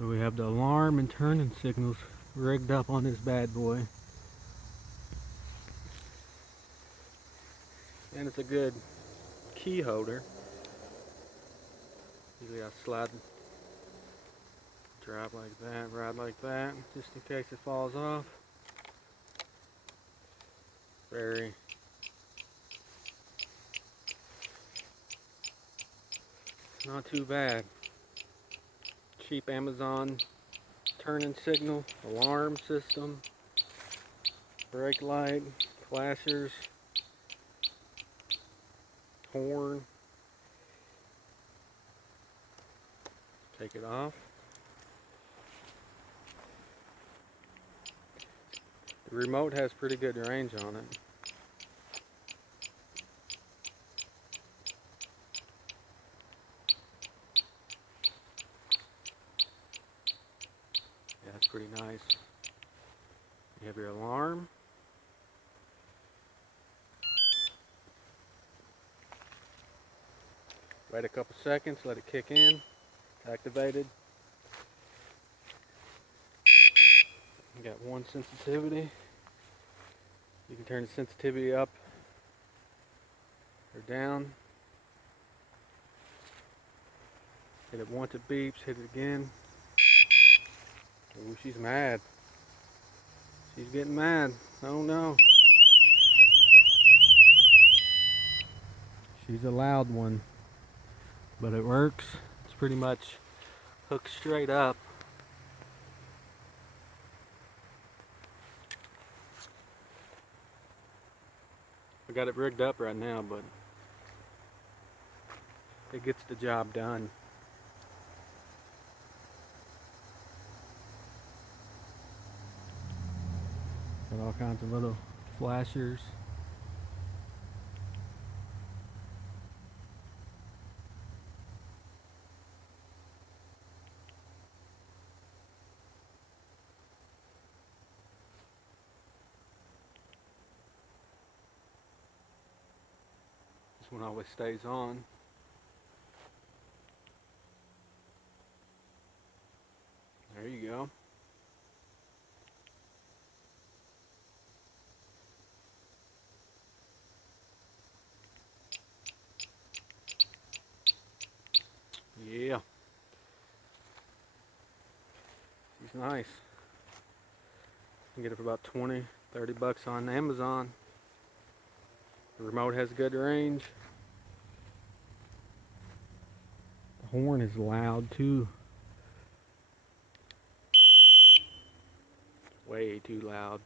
So we have the alarm and turning signals rigged up on this bad boy. And it's a good key holder. Usually I slide, drive like that, ride like that, just in case it falls off. Very not too bad. Cheap Amazon turning signal, alarm system, brake light, flashers, horn. Take it off. The remote has pretty good range on it. Yeah, it's pretty nice. You have your alarm. Wait a couple seconds, let it kick in. Activated. You got one sensitivity. You can turn the sensitivity up or down. Hit it once, it beeps. Hit it again. Ooh, she's mad. She's getting mad. Oh no. She's a loud one, but it works. It's pretty much hooked straight up. I got it rigged up right now, but it gets the job done. Got all kinds of little flashers. This one always stays on. There you go. Yeah. She's nice. You can get it for about 20, 30 bucks on Amazon. The remote has good range. The horn is loud too. Way too loud.